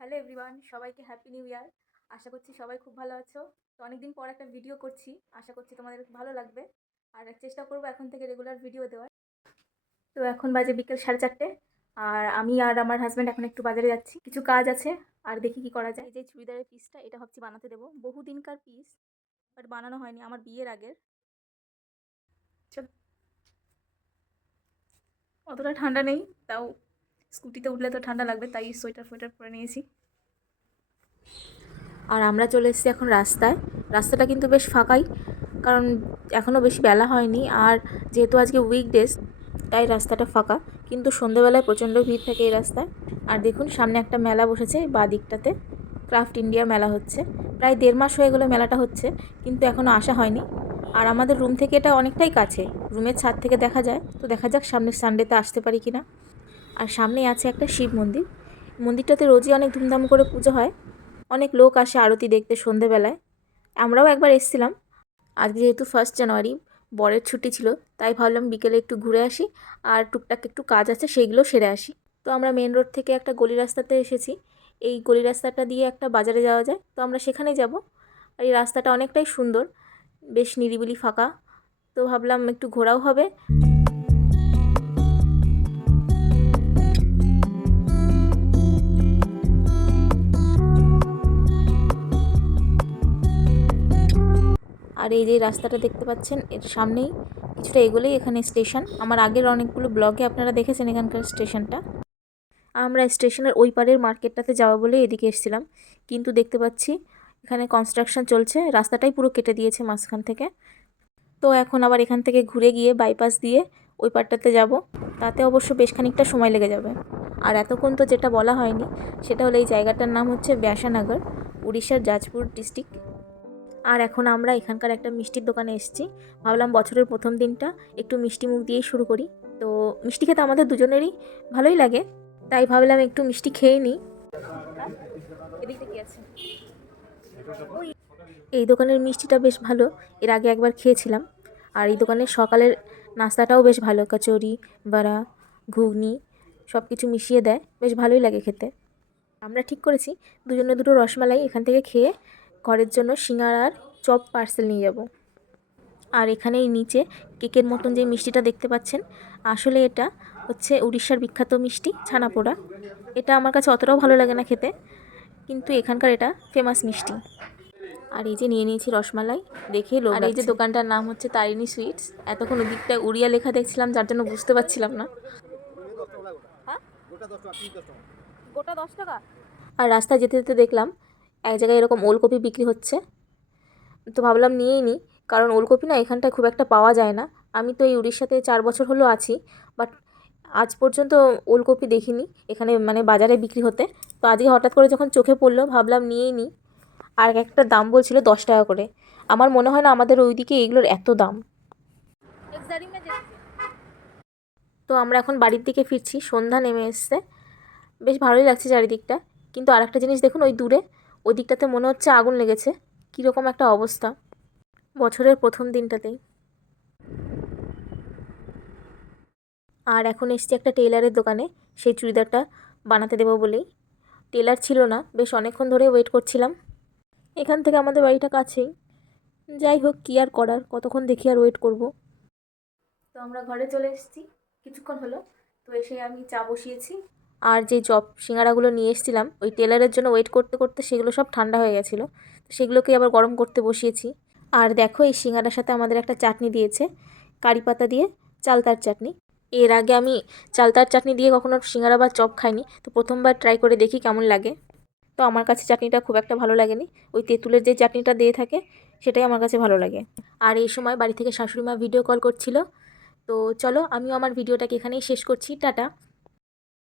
Hello everyone, সবাইকে happy new year. আশা করছি সবাই খুব ভালো আছো। তো অনেকদিন পর একটা ভিডিও করছি, আশা করছি তোমাদের ভালো লাগবে। আর চেষ্টা করবো এখন থেকে রেগুলার ভিডিও দেওয়ার। তো এখন বাজে বিকেল 4:30, আর আমি আর আমার হাজব্যান্ড এখন একটু বাজারে যাচ্ছি, কিছু কাজ আছে। আর দেখি কি করা যায়। এই যে চুড়িদারের পিসটা, এটা ভাবছি বানাতে দেবো, বহুদিনকার পিস, বাট বানানো হয়নি, আমার বিয়ের আগের। চল, অতটা ঠান্ডা নেই, তাও স্কুটিতে উঠলে তো ঠান্ডা লাগবে, তাই সোয়েটার ফোয়েটার পরে নিয়েছি। আর আমরা চলে এসেছি এখন রাস্তায়। রাস্তাটা কিন্তু বেশ ফাঁকাই, কারণ এখনও বেশি বেলা হয়নি। আর যেহেতু আজকে উইকডেজ, তাই রাস্তাটা ফাঁকা, কিন্তু সন্ধেবেলায় প্রচণ্ড ভিড় থাকে এই রাস্তায়। আর দেখুন, সামনে একটা মেলা বসেছে, বাঁ দিকটাতে ক্রাফট ইন্ডিয়ার মেলা হচ্ছে। প্রায় 1.5 মাস হয়ে গেলো মেলাটা হচ্ছে, কিন্তু এখনও আসা হয়নি। আর আমাদের রুম থেকে এটা অনেকটাই কাছে, রুমের ছাদ থেকে দেখা যায়। তো দেখা যাক সামনের সানডেতে আসতে পারি কিনা। আর সামনেই আছে একটা শিব মন্দির। মন্দিরটাতে রোজই অনেক ধুমধাম করে পুজো হয়, অনেক লোক আসে আরতি দেখতে সন্ধেবেলায়। আমরাও একবার এসেছিলাম। আজকে যেহেতু 1 জানুয়ারি, বরের ছুটি ছিল, তাই ভাবলাম বিকেলে একটু ঘুরে আসি, আর টুকটাক একটু কাজ আছে সেইগুলো সেরে আসি। তো আমরা মেন রোড থেকে একটা গলি রাস্তাতে এসেছি। এই গলি রাস্তাটা দিয়ে একটা বাজারে যাওয়া যায়, তো আমরা সেখানেই যাব। আর এই রাস্তাটা অনেকটাই সুন্দর, বেশ নিরিবিলি ফাঁকা, তো ভাবলাম একটু ঘোরাও হবে। আর এই যে রাস্তাটা দেখতে পাচ্ছেন, এর সামনেই কিছুটা এগোলেই এখানে স্টেশন। আমার আগের অনেকগুলো ব্লগে আপনারা দেখেছেন এখানকার স্টেশনটা। আমরা স্টেশনের ওই পারের মার্কেটটাতে যাওয়া বলে এদিকে এসেছিলাম, কিন্তু দেখতে পাচ্ছি এখানে কনস্ট্রাকশন চলছে, রাস্তাটাই পুরো কেটে দিয়েছে মাঝখান থেকে। তো এখন আবার এখান থেকে ঘুরে গিয়ে বাইপাস দিয়ে ওই পারটাতে যাব, তাতে অবশ্য বেশ খানিকটা সময় লেগে যাবে। আর এতক্ষণ তো যেটা বলা হয়নি, সেটা হলো এই জায়গাটার নাম হচ্ছে ব্যাসানগর, উড়িষ্যার জাজপুর ডিস্ট্রিক্ট। আর এখন আমরা এখানকার একটা মিষ্টির দোকানে এসেছি। ভাবলাম বছরের প্রথম দিনটা একটু মিষ্টি মুখ দিয়েই শুরু করি। তো মিষ্টি খেতে আমাদের দুজনেরই ভালোই লাগে, তাই ভাবলাম একটু মিষ্টি খেয়ে নিই। এদিকটা কি আছে? এই দোকানের মিষ্টিটা বেশ ভালো, এর আগে একবার খেয়েছিলাম। আর এই দোকানের সকালের নাস্তাটাও বেশ ভালো, কচুরি, বড়া, ঘুগনি সব কিছু মিশিয়ে দেয়, বেশ ভালোই লাগে খেতে। আমরা ঠিক করেছি দুজনে দুটো রসমালাই এখান থেকে খেয়ে ঘরের জন্য সিঙ্গাড়া আর চপ পার্সেল নিয়ে যাব। আর এখানে এই নিচে কেকের মতন যে মিষ্টিটা দেখতে পাচ্ছেন, আসলে এটা হচ্ছে উড়িষ্যার বিখ্যাত মিষ্টি ছানাপোড়া। এটা আমার কাছে অতটাও ভালো লাগে না খেতে, কিন্তু এখানকার এটা ফেমাস মিষ্টি। আর এই যে নিয়ে নিয়েছি রসমালাই, দেখেই লোভ। আর এই যে দোকানটার নাম হচ্ছে তারিণী সুইটস। এতক্ষণ ওদিকটায় উড়িয়া লেখা দেখছিলাম, যার জন্য বুঝতে পারছিলাম না। হ্যাঁ, গোটা 10 টাকা। আর রাস্তায় যেতে যেতে দেখলাম এক জায়গায় এরকম ওলকপি বিক্রি হচ্ছে, তো ভাবলাম নিয়েই নিই, কারণ ওলকপি না এখানটায় খুব একটা পাওয়া যায় না। আমি তো এই উড়িষ্যাতে 4 বছর হলো আছি, বাট আজ পর্যন্ত ওলকপি দেখিনি এখানে, মানে বাজারে বিক্রি হতে। তো আজকে হঠাৎ করে যখন চোখে পড়লো, ভাবলাম নিয়েই নিই। আর একটা দাম বলছিল 10 টাকা করে। আমার মনে হয় না আমাদের ওইদিকে এগুলোর এত দাম। তো আমরা এখন বাড়ির দিকে ফিরছি, সন্ধ্যা নেমে এসছে, বেশ ভালোই লাগছে চারিদিকটা। কিন্তু আরেকটা জিনিস দেখুন, ওই দূরে ওই দিকটাতে মনে হচ্ছে আগুন লেগেছে, কীরকম একটা অবস্থা বছরের প্রথম দিনটাতেই। আর এখন এসছি একটা টেলারের দোকানে, সেই চুড়িদারটা বানাতে দেবো বলেই। টেলার ছিল না, বেশ অনেকক্ষণ ধরে ওয়েট করছিলাম। এখান থেকে আমাদের বাড়িটা কাছেই, যাই হোক কী আর করার, কতক্ষণ দেখি আর ওয়েট করব। তো আমরা ঘরে চলে এসেছি কিছুক্ষণ হলো। তো এসে আমি চা বসিয়েছি, আর যে চপ সিঙ্গাড়াগুলো নিয়ে এসেছিলাম ওই টেলারের জন্য ওয়েট করতে করতে সেগুলো সব ঠান্ডা হয়ে গেছিলো, তো সেগুলোকে আবার গরম করতে বসিয়েছি। আর দেখো, এই সিঙ্গাড়ার সাথে আমাদের একটা চাটনি দিয়েছে, কারি পাতা দিয়ে চালতার চাটনি। এর আগে আমি চালতার চাটনি দিয়ে কখনো সিঙ্গাড়া বা চপ খাইনি, তো প্রথমবার ট্রাই করে দেখি কেমন লাগে। তো আমার কাছে চাটনিটা খুব একটা ভালো লাগেনি, ওই তেঁতুলের যে চাটনিটা দিয়ে থাকে সেটাই আমার কাছে ভালো লাগে। আর এই সময় বাড়ি থেকে শাশুড়ি মা ভিডিও কল করছিল। তো চলো, আমিও আমার ভিডিওটাকে এখানেই শেষ করছি, টাটা।